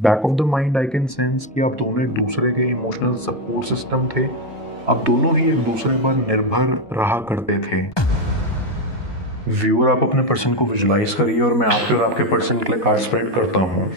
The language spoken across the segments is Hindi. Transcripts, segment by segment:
Back of the mind I can sense कि आप दोनों एक दूसरे के इमोशनल सपोर्ट सिस्टम थे। आप दोनों ही एक दूसरे पर निर्भर रहा करते थे। व्यूअर, आप अपने पर्सन को विजुलाइज करिए और मैं आपके और आपके पर्सन के लिए कार्ड स्प्रेड करता हूँ।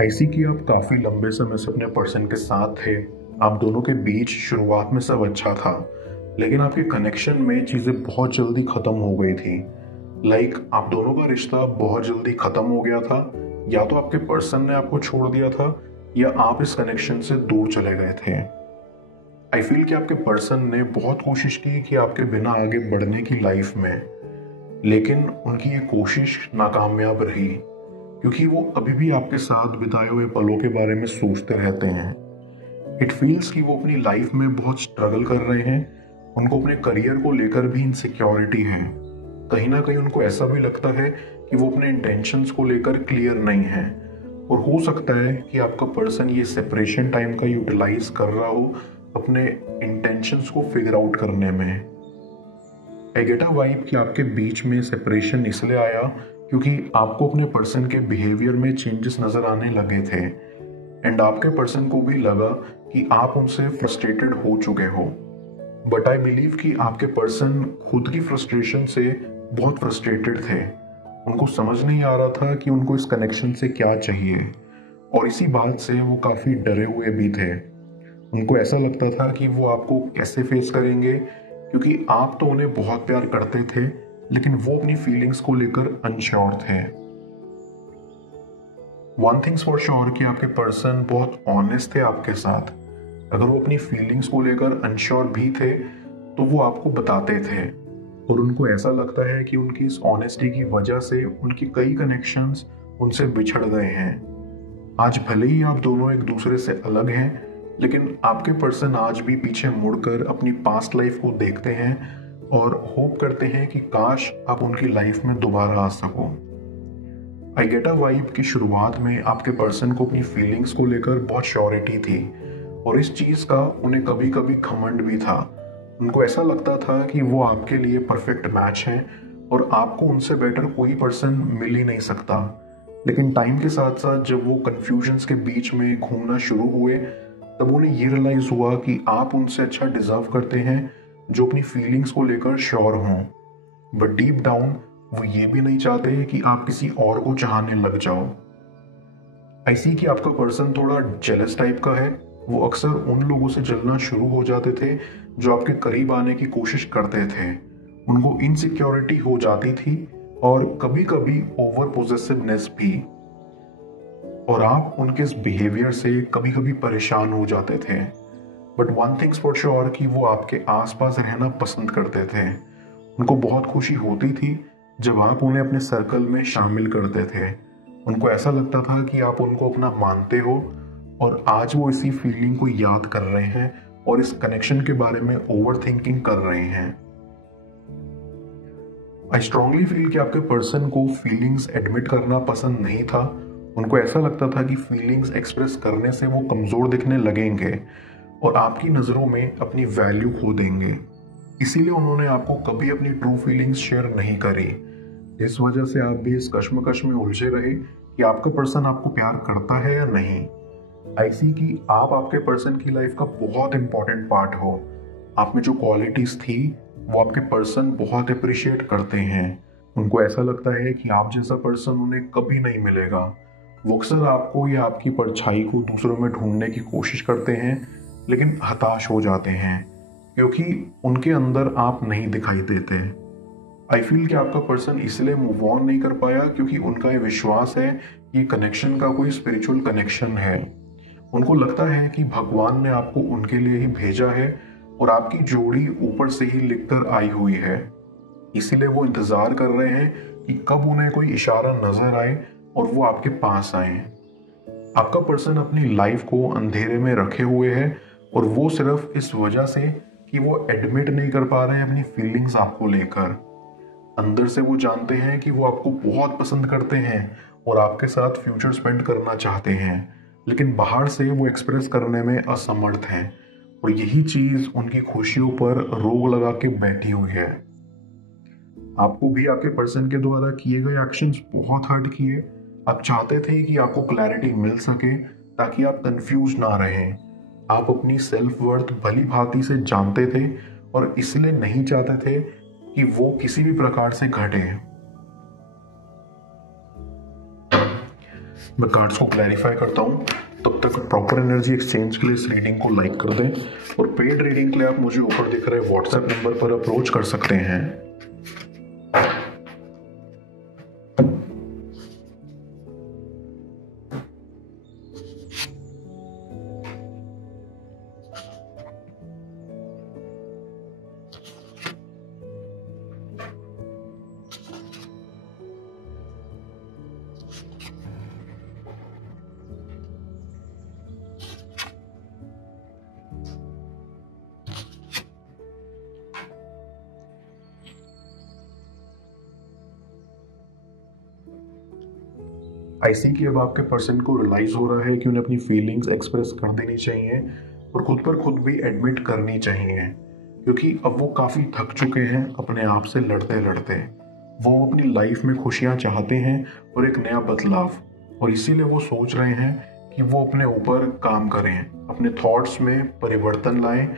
ऐसी कि आप काफी लंबे समय से अपने पर्सन के साथ थे। आप दोनों के बीच शुरुआत में सब अच्छा था, लेकिन आपके कनेक्शन में चीजें बहुत जल्दी खत्म हो गई थी। आप दोनों का रिश्ता बहुत जल्दी खत्म हो गया था। या तो आपके पर्सन ने आपको छोड़ दिया था या आप इस कनेक्शन से दूर चले गए थे। आई फील कि आपके पर्सन ने बहुत कोशिश की कि आपके बिना आगे बढ़ने की लाइफ में, लेकिन उनकी ये कोशिश नाकामयाब रही, क्योंकि वो अभी भी आपके साथ बिताए हुए पलों के बारे में सोचते रहते हैं। इट फील्स कि वो अपनी लाइफ में बहुत स्ट्रगल कर रहे हैं। उनको अपने करियर को लेकर भी इनसिक्योरिटी है। कहीं ना कहीं उनको ऐसा भी लगता है कि वो अपने इंटेंशंस को लेकर क्लियर नहीं है। और हो सकता है कि आपका पर्सन ये सेपरेशन टाइम का यूटिलाइज कर रहा हो अपने इंटेंशंस को फिगर आउट करने में। आई गेट अ वाइब कि आपके बीच में सेपरेशन इसलिए आया क्योंकि आपको अपने पर्सन के बिहेवियर में चेंजेस नजर आने लगे थे एंड आपके पर्सन को भी लगा कि आप उनसे फ्रस्ट्रेटेड हो चुके हो। बट आई बिलीव कि आपके पर्सन खुद की फ्रस्ट्रेशन से बहुत फ्रस्ट्रेटेड थे। उनको समझ नहीं आ रहा था कि उनको इस कनेक्शन से क्या चाहिए, और इसी बात से वो काफी डरे हुए भी थे। उनको ऐसा लगता था कि वो आपको कैसे फेस करेंगे, क्योंकि आप तो उन्हें बहुत प्यार करते थे, लेकिन वो अपनी फीलिंग्स को लेकर अनश्योर थे। वन थिंग्स फॉर श्योर कि आपके पर्सन बहुत ऑनेस्ट थे आपके साथ। अगर वो अपनी फीलिंग्स को लेकर अनश्योर भी थे तो वो आपको बताते थे, और उनको ऐसा लगता है कि उनकी इस ऑनेस्टी की वजह से उनकी कई कनेक्शंस उनसे बिछड़ गए हैं। आज भले ही आप दोनों एक दूसरे से अलग हैं, लेकिन आपके पर्सन आज भी पीछे मुड़कर अपनी पास्ट लाइफ को देखते हैं और होप करते हैं कि काश आप उनकी लाइफ में दोबारा आ सको। आई गेट अ वाइब की शुरुआत में आपके पर्सन को अपनी फीलिंग्स को लेकर बहुत श्योरिटी थी, और इस चीज का उन्हें कभी कभी घमंड भी था। उनको ऐसा लगता था कि वो आपके लिए परफेक्ट मैच है और आपको उनसे बेटर कोई पर्सन मिल ही नहीं सकता। लेकिन टाइम के साथ साथ जब वो कंफ्यूजन्स के बीच में घूमना शुरू हुए, तब उन्हें ये रियलाइज हुआ कि आप उनसे अच्छा डिजर्व करते हैं जो अपनी फीलिंग्स को लेकर श्योर हों। बट डीप डाउन वो ये भी नहीं चाहते कि आप किसी और को चाहने लग जाओ। ऐसी कि आपका पर्सन थोड़ा जेलस टाइप का है। वो अक्सर उन लोगों से जलना शुरू हो जाते थे जो आपके करीब आने की कोशिश करते थे। उनको इनसिक्योरिटी हो जाती थी और कभी कभी ओवर पोजेसिवनेस भी, और आप उनके इस बिहेवियर से कभी कभी परेशान हो जाते थे। But one things for sure कि वो आपके आसपास रहना पसंद करते थे। उनको बहुत खुशी होती थी जब आप उन्हें अपने सर्कल में शामिल करते थे। उनको ऐसा लगता था कि आप उनको अपना मानते हो, और आज वो इसी फीलिंग को याद कर रहे हैं और इस कनेक्शन के बारे में ओवर थिंकिंग कर रहे हैं। आई स्ट्रांगली फील कि आपके पर्सन को फीलिंग्स एडमिट करना पसंद नहीं था। उनको ऐसा लगता था कि फीलिंग्स एक्सप्रेस करने से वो कमजोर दिखने लगेंगे और आपकी नजरों में अपनी वैल्यू खो देंगे। इसीलिए उन्होंने आपको कभी अपनी ट्रू फीलिंग्स शेयर नहीं करी। इस वजह से आप भी इस कश्मकश में उलझे रहे कि आपका पर्सन आपको प्यार करता है या नहीं। ऐसी कि आप आपके पर्सन की लाइफ का बहुत इंपॉर्टेंट पार्ट हो। आप में जो क्वालिटीज थी वो आपके पर्सन बहुत अप्रिशिएट करते हैं। उनको ऐसा लगता है कि आप जैसा पर्सन उन्हें कभी नहीं मिलेगा। वो अक्सर आपको या आपकी परछाई को दूसरों में ढूंढने की कोशिश करते हैं, लेकिन हताश हो जाते हैं क्योंकि उनके अंदर आप नहीं दिखाई देते। आई फील कि आपका पर्सन इसलिए मूव ऑन नहीं कर पाया क्योंकि उनका ये विश्वास है कि कनेक्शन का कोई स्पिरिचुअल कनेक्शन है। उनको लगता है कि भगवान ने आपको उनके लिए ही भेजा है और आपकी जोड़ी ऊपर से ही लिखकर आई हुई है। इसीलिए वो इंतजार कर रहे हैं कि कब उन्हें कोई इशारा नजर आए और वो आपके पास आए। आपका पर्सन अपनी लाइफ को अंधेरे में रखे हुए है और वो सिर्फ इस वजह से कि वो एडमिट नहीं कर पा रहे हैं अपनी फीलिंग्स आपको लेकर। अंदर से वो जानते हैं कि वो आपको बहुत पसंद करते हैं और आपके साथ फ्यूचर स्पेंड करना चाहते हैं, लेकिन बाहर से वो एक्सप्रेस करने में असमर्थ हैं और यही चीज उनकी खुशियों पर रोक लगा के बैठी हुई है। आपको भी आपके पर्सन के द्वारा किए गए एक्शंस बहुत हर्ट किए। आप चाहते थे कि आपको क्लैरिटी मिल सके ताकि आप कंफ्यूज ना रहें। आप अपनी सेल्फ वर्थ भली भांति से जानते थे और इसलिए नहीं चाहते थे कि वो किसी भी प्रकार से घटे। मैं कार्ड्स को क्लैरिफाई करता हूं, तब तक प्रॉपर एनर्जी एक्सचेंज के लिए इस रीडिंग को लाइक कर दें और पेड रीडिंग के लिए आप मुझे ऊपर दिख रहे व्हाट्सएप नंबर पर अप्रोच कर सकते हैं। आई सी कि अब आपके पर्सन को रियलाइज हो रहा है कि उन्हें अपनी फीलिंग्स एक्सप्रेस कर देनी चाहिए और खुद पर खुद भी एडमिट करनी चाहिए, क्योंकि अब वो काफ़ी थक चुके हैं अपने आप से लड़ते लड़ते। वो अपनी लाइफ में खुशियाँ चाहते हैं और एक नया बदलाव, और इसीलिए वो सोच रहे हैं कि वो अपने ऊपर काम करें, अपने थॉट्स में परिवर्तन लाएं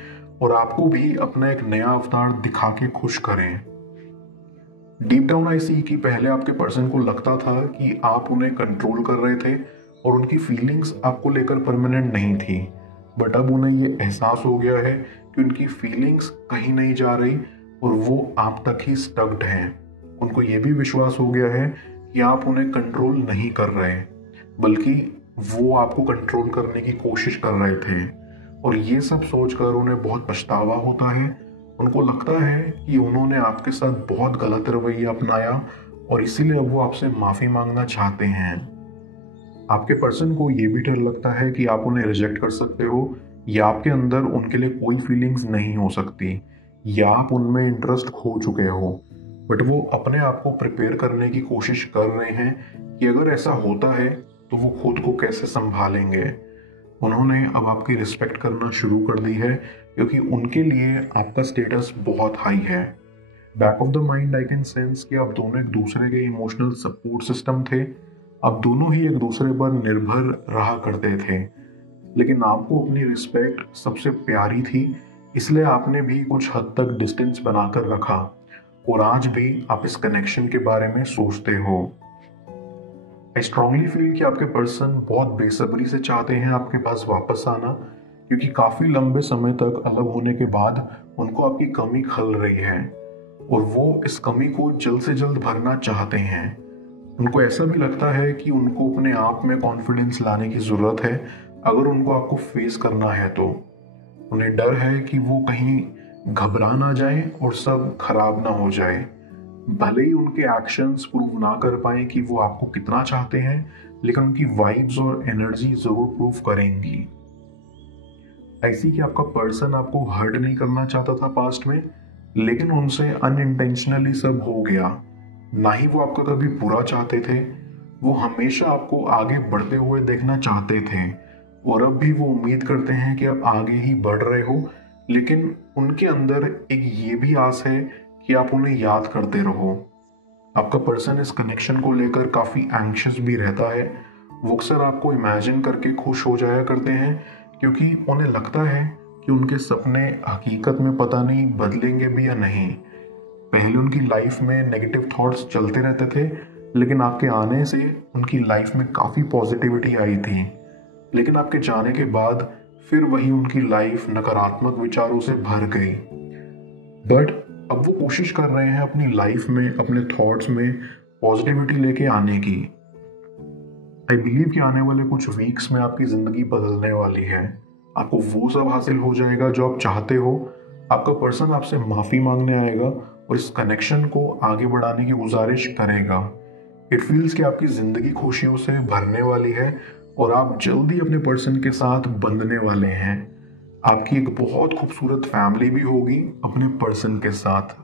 और आपको भी अपना एक नया अवतार दिखा के खुश करें। डीप डाउन आई सी कि पहले आपके पर्सन को लगता था कि आप उन्हें कंट्रोल कर रहे थे और उनकी फीलिंग्स आपको लेकर परमानेंट नहीं थी, बट अब उन्हें ये एहसास हो गया है कि उनकी फीलिंग्स कहीं नहीं जा रही और वो आप तक ही स्टक्ड हैं। उनको ये भी विश्वास हो गया है कि आप उन्हें कंट्रोल नहीं कर रहे, बल्कि वो आपको कंट्रोल करने की कोशिश कर रहे थे, और ये सब सोचकर उन्हें बहुत पछतावा होता है। उनको लगता है कि उन्होंने आपके साथ बहुत गलत रवैया अपनाया और इसीलिए अब वो आपसे माफी मांगना चाहते हैं। आपके पर्सन को ये भी डर लगता है कि आप उन्हें रिजेक्ट कर सकते हो या आपके अंदर उनके लिए कोई फीलिंग्स नहीं हो सकती या आप उनमें इंटरेस्ट खो चुके हो, बट वो अपने आप को प्रिपेयर करने की कोशिश कर रहे हैं कि अगर ऐसा होता है तो वो खुद को कैसे संभालेंगे। उन्होंने अब आपकी रिस्पेक्ट करना शुरू कर दी है क्योंकि उनके लिए आपका स्टेटस बहुत हाई है। Back of the mind I can sense कि आप दोनों एक दूसरे के इमोशनल सपोर्ट सिस्टम थे। आप दोनों ही एक दूसरे पर निर्भर रहा करते थे, लेकिन आपको अपनी रिस्पेक्ट सबसे प्यारी थी, इसलिए आपने भी कुछ हद तक डिस्टेंस बनाकर रखा और आज भी आप इस कनेक्शन के बारे में सोचते हो। आई स्ट्रांगली फील कि आपके पर्सन बहुत बेसब्री से चाहते हैं आपके पास वापस आना, क्योंकि काफी लंबे समय तक अलग होने के बाद उनको आपकी कमी खल रही है और वो इस कमी को जल्द से जल्द भरना चाहते हैं। उनको ऐसा भी लगता है कि उनको अपने आप में कॉन्फिडेंस लाने की जरूरत है अगर उनको आपको फेस करना है तो। उन्हें डर है कि वो कहीं घबरा ना जाए और सब खराब ना हो जाए। भले ही उनके एक्शंस प्रूव ना कर पाए कि वो आपको कितना चाहते हैं, लेकिन उनकी वाइब्स और एनर्जी जरूर प्रूव करेंगी। ऐसी कि आपका पर्सन आपको हर्ट नहीं करना चाहता था पास्ट में, लेकिन उनसे अनइंटेंशनली सब हो गया। ना ही वो आपका कभी बुरा चाहते थे, वो हमेशा आपको आगे बढ़ते हुए देखना चाहते थे और अब भी वो उम्मीद करते हैं कि आप आगे ही बढ़ रहे हो, लेकिन उनके अंदर एक ये भी आस है कि आप उन्हें याद करते रहो। आपका पर्सन इस कनेक्शन को लेकर काफी एंग्शियस भी रहता है। वो अक्सर आपको इमेजिन करके खुश हो जाया करते हैं क्योंकि उन्हें लगता है कि उनके सपने हकीकत में पता नहीं बदलेंगे भी या नहीं। पहले उनकी लाइफ में नेगेटिव थॉट्स चलते रहते थे, लेकिन आपके आने से उनकी लाइफ में काफी पॉजिटिविटी आई थी, लेकिन आपके जाने के बाद फिर वही उनकी लाइफ नकारात्मक विचारों से भर गई। बट अब वो कोशिश कर रहे हैं अपनी लाइफ में, अपने थॉट्स में पॉजिटिविटी लेके आने की। आई बिलीव कि आने वाले कुछ वीक्स में आपकी जिंदगी बदलने वाली है। आपको वो सब हासिल हो जाएगा जो आप चाहते हो। आपका पर्सन आपसे माफी मांगने आएगा और इस कनेक्शन को आगे बढ़ाने की गुजारिश करेगा। इट फील्स कि आपकी जिंदगी खुशियों से भरने वाली है और आप जल्दी अपने पर्सन के साथ बंधने वाले हैं। आपकी एक बहुत खूबसूरत फैमिली भी होगी अपने पर्सन के साथ।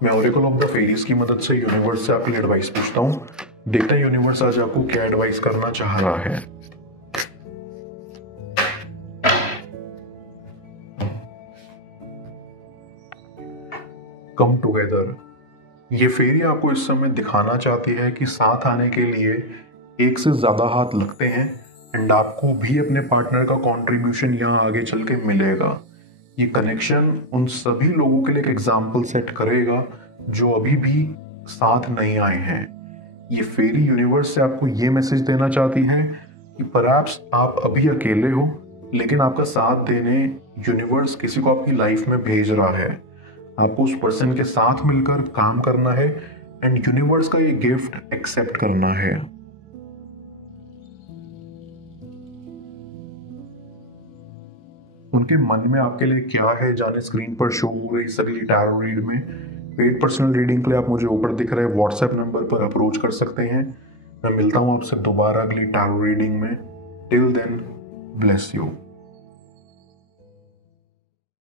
मैं ओरेकल ऑफ द फेरीज की मदद से यूनिवर्स से आपके लिए एडवाइस पूछता हूँ। देखते हैं यूनिवर्स आज आपको क्या एडवाइस करना चाह रहा है। Come together. ये फेरी आपको इस समय दिखाना चाहती है कि साथ आने के लिए एक से ज्यादा हाथ लगते हैं एंड आपको भी अपने पार्टनर का कंट्रीब्यूशन यहाँ आगे चल के मिलेगा। ये कनेक्शन उन सभी लोगों के लिए एक एग्जाम्पल सेट करेगा जो अभी भी साथ नहीं आए हैं। ये फेरी यूनिवर्स से आपको ये मैसेज देना चाहती है कि परहैप्स आप अभी अकेले हो, लेकिन आपका साथ देने यूनिवर्स किसी को आपकी लाइफ में भेज रहा है। आपको उस पर्सन के साथ मिलकर काम करना है एंड यूनिवर्स का ये गिफ्ट एक्सेप्ट करना है। उनके मन में आपके लिए क्या है जाने स्क्रीन पर शो हो रही इस अगली टैरो रीड में। पेड पर्सनल रीडिंग के लिए आप मुझे ऊपर दिख रहे व्हाट्सएप नंबर पर अप्रोच कर सकते हैं। मैं मिलता हूं आपसे दोबारा अगली टैरो रीडिंग में। Till then, bless you.